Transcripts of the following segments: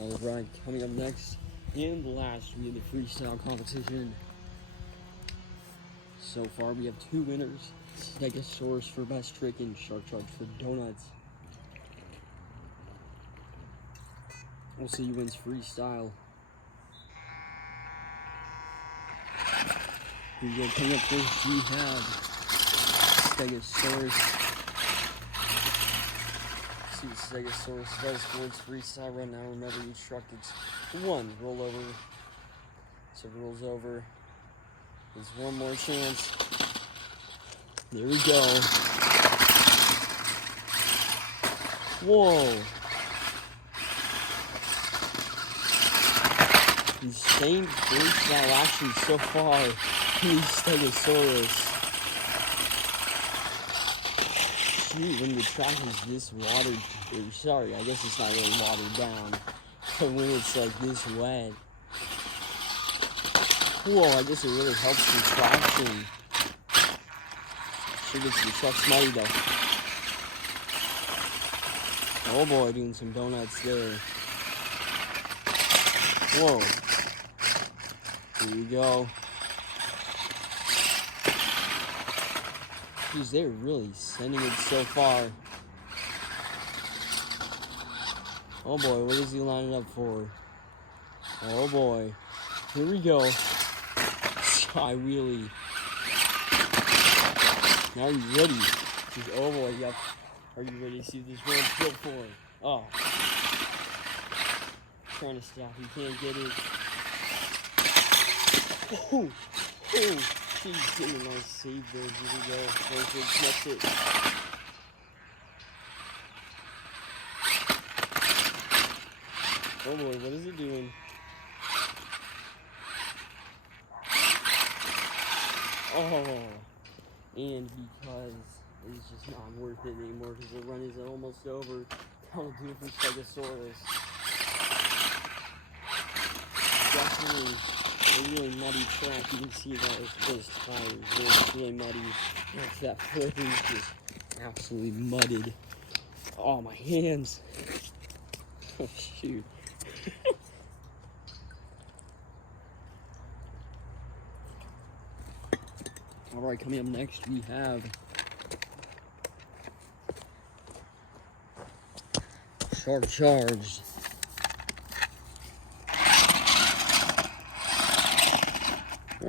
Alright, coming up next and last, we have the freestyle competition. So far, we have 2 winners. Stegosaurus for best trick and Shark Charge for donuts. We'll see who wins freestyle. Here we go, coming up first, we have Stegosaurus. See Stegosaurus does sports freestyle right now. Remember, each truck gets 1 rollover. So if it rolls over, there's 1 more chance. There we go. Whoa. Insane freestyle action so far. These Stegosaurus. Shoot, when the track is this watered, or sorry, I guess it's not really watered down, but when it's like this wet, whoa, I guess it really helps with traction. Sure gets the truck smutty though. Oh boy, doing some donuts there. Whoa. Here we go. Jeez, they're really sending it so far. Oh boy, what is he lining up for? Oh boy. Here we go. Sky wheelie. Now you ready? Just, oh boy, yep. Are you ready to see this road built for? Oh. Trying to stop, he can't get it. Oh, oh. He's getting a nice save there. Here we go. That's it. Oh boy, what is it doing? Oh, and because it's just not worth it anymore because the run is almost over. That'll do it for Stegosaurus. Definitely a really muddy track. You can see those tires. They're really muddy. That hood is just absolutely mudded. Oh, my hands. Oh, shoot. Alright, coming up next, we have Shark Charge.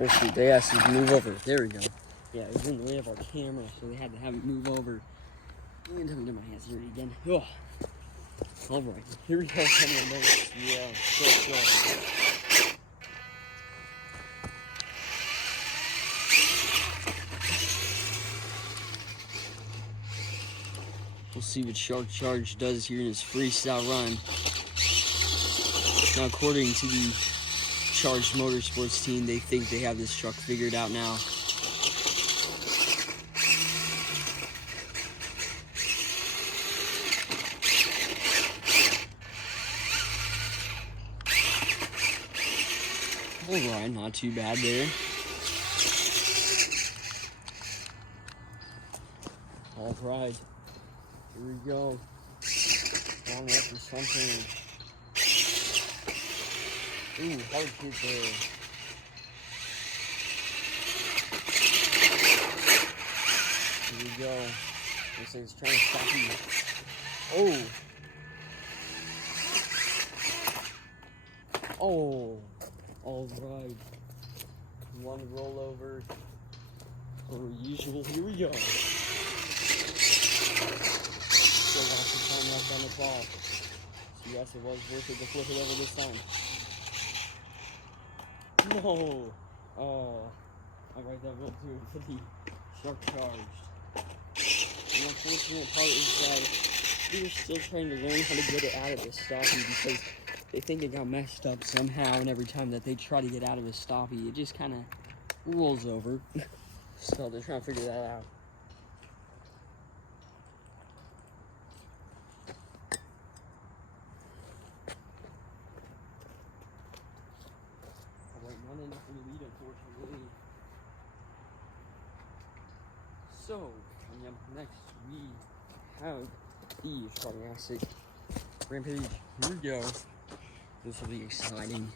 Oh shoot, they asked us to move over. There we go. Yeah, it was in the way of our camera, so they had to have it move over. And I'm get my hands dirty again. Oh. Alright, here we go. Coming up next. Yeah, Shark Charge. We'll see what Shark Charge does here in his freestyle run. Now, according to the Charged Motorsports team, they think they have this truck figured out now. Alright, not too bad there. Alright. Here we go. Long after something. Ooh, hard hit there. Here we go. Looks like it's trying to stop you. Oh. Oh. Alright. 1 rollover. Per usual. Here we go. Still lots of time left on the clock. So yes, it was worth it to flip it over this time. No! Oh. Alright, that will do it for the Shark Charged. The unfortunate part is that they're still trying to learn how to get it out of the stoppie because they think it got messed up somehow, and every time that they try to get out of the stoppie, it just kind of rolls over. So they're trying to figure that out. Not enough for the lead, unfortunately. So, coming up next, we have the Classic Rampage. Here we go. This will be exciting.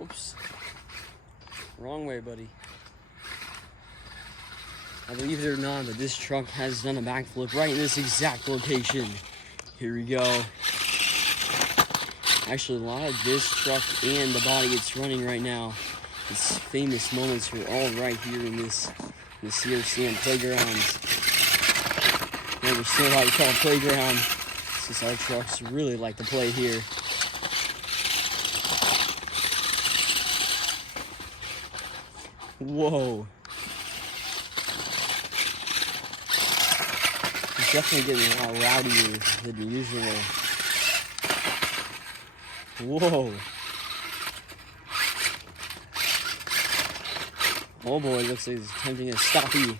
Oops. Wrong way, buddy. I believe it or not, but this truck has done a backflip right in this exact location. Here we go. Actually, a lot of this truck and the body it's running right now, its famous moments are all right here in this CRCM playgrounds. Never still how to call it playground, since our trucks really like to play here. Whoa. It's definitely getting a lot rowdier than usual. Whoa. Oh boy, looks like he's attempting a stoppie.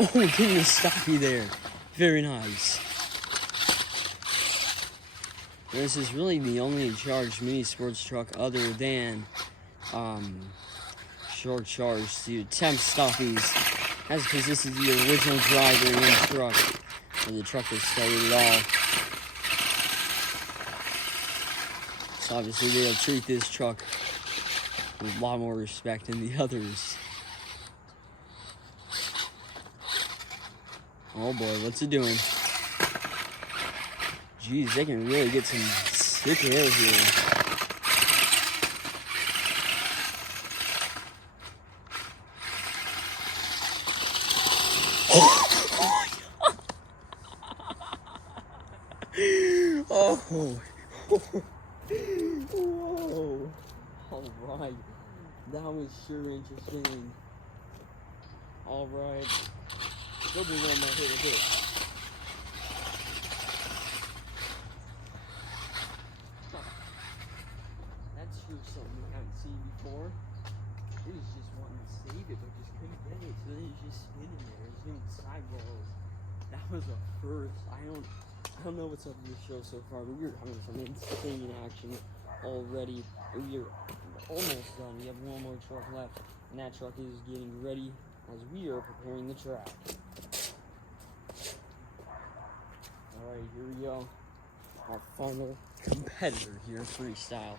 Oh, getting a stoppie there. Very nice. This is really the only charged mini sports truck other than short charge to attempt stoppies. That's because this is the original driver in the truck, or the truck that started it all. So obviously they'll treat this truck with a lot more respect than the others. Oh boy, what's it doing? Jeez, they can really get some sick air here. Oh, whoa. Alright, that was sure interesting. Alright, still be one my favorite hit. That's sure something we haven't seen before. It was just wanting to save it, but just couldn't get it, so then it's just spinning there. It's doing sidewalls. That was a first. I don't know what's up with this show so far, but we're having some insane action already. We're almost done. We have one more truck left, and that truck is getting ready as we are preparing the track. Alright, here we go. Our final competitor here in Freestyle.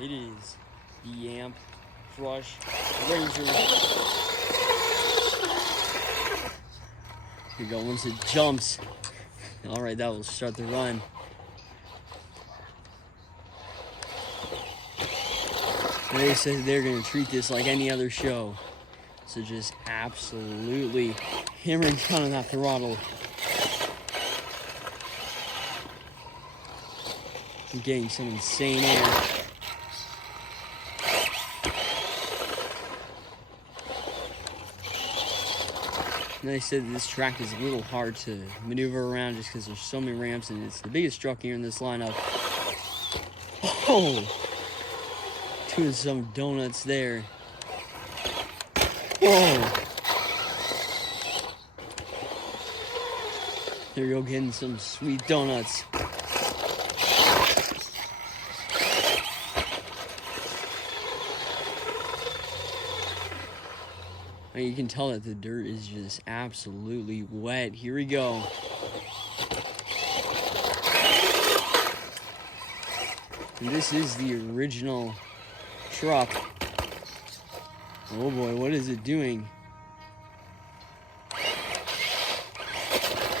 It is the Amp Crush Ranger. Here we go, once it jumps. Alright, that will start the run. They said they're going to treat this like any other show. So just absolutely hammering down on that throttle. I'm getting some insane air. And they said this track is a little hard to maneuver around just because there's so many ramps, and it's the biggest truck here in this lineup. Oh! Doing some donuts there. Whoa! There you go, getting some sweet donuts. And you can tell that the dirt is just absolutely wet. Here we go. And this is the original truck. Oh boy, what is it doing?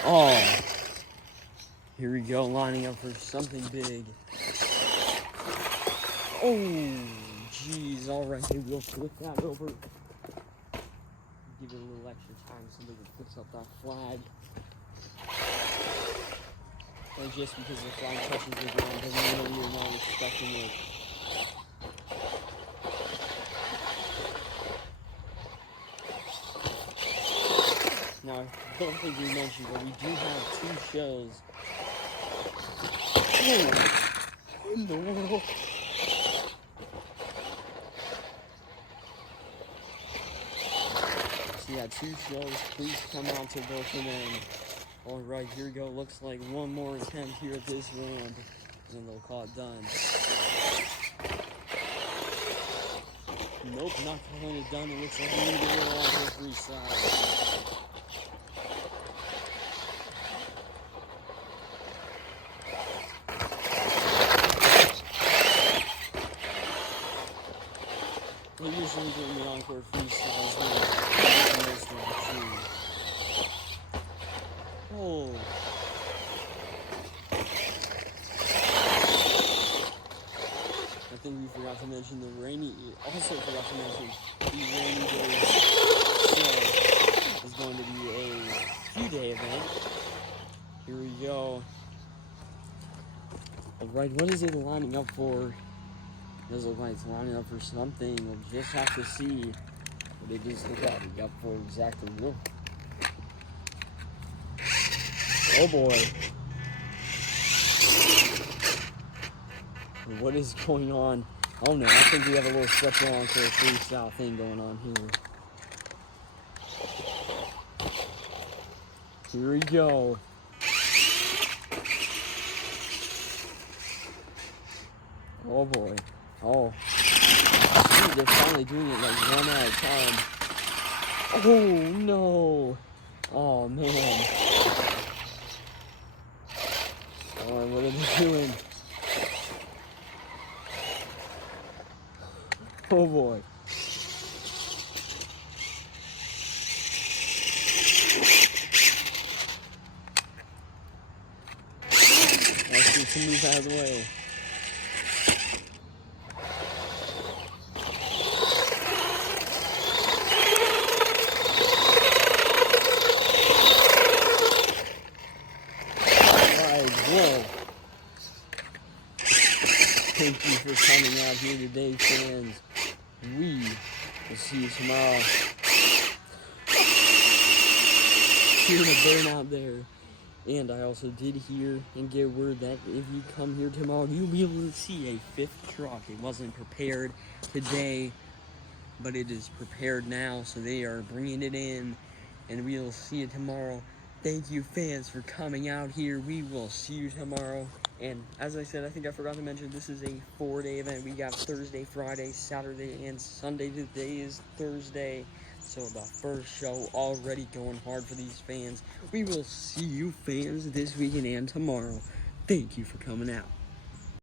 Oh. Here we go, lining up for something big. Oh, jeez. Alright, maybe we'll flip that over. Give it a little extra time so they can fix up that flag. And just because the flag touches the ground doesn't mean you're not respecting it. Now, I don't think we mentioned, but we do have 2 shows. Oh, what in the world? So yeah, 2 shows. Please come out to both of them. Alright, here we go. Looks like one more attempt here at this ramp, and then they'll call it done. Nope, not calling it done. It looks like we're going to get it on for Freestyle. 3-day event. Here we go. Alright, what is it lining up for? It does look like it's lining up for something. We'll just have to see what it is lining up for exactly. Whoa. Oh boy. What is going on? Oh no, I think we have a little special encore freestyle thing going on here. Here we go. Oh boy. Oh. They're finally doing it like one at a time. Oh no. Oh man. Oh, what are they doing? Oh boy. Let's see some move out of the way. Alright, whoa. Thank you for coming out here today, fans. We will see you tomorrow. Hearing a burn out there. And I also did hear and get word that if you come here tomorrow, you'll be able to see a 5th truck. It wasn't prepared today, but it is prepared now, so they are bringing it in, and we will see it tomorrow. Thank you, fans, for coming out here. We will see you tomorrow. And as I said, I think I forgot to mention, this is a 4-day event. We got Thursday, Friday, Saturday, and Sunday. Today is Thursday. So the first show already going hard for these fans. We will see you fans this weekend and tomorrow. Thank you for coming out.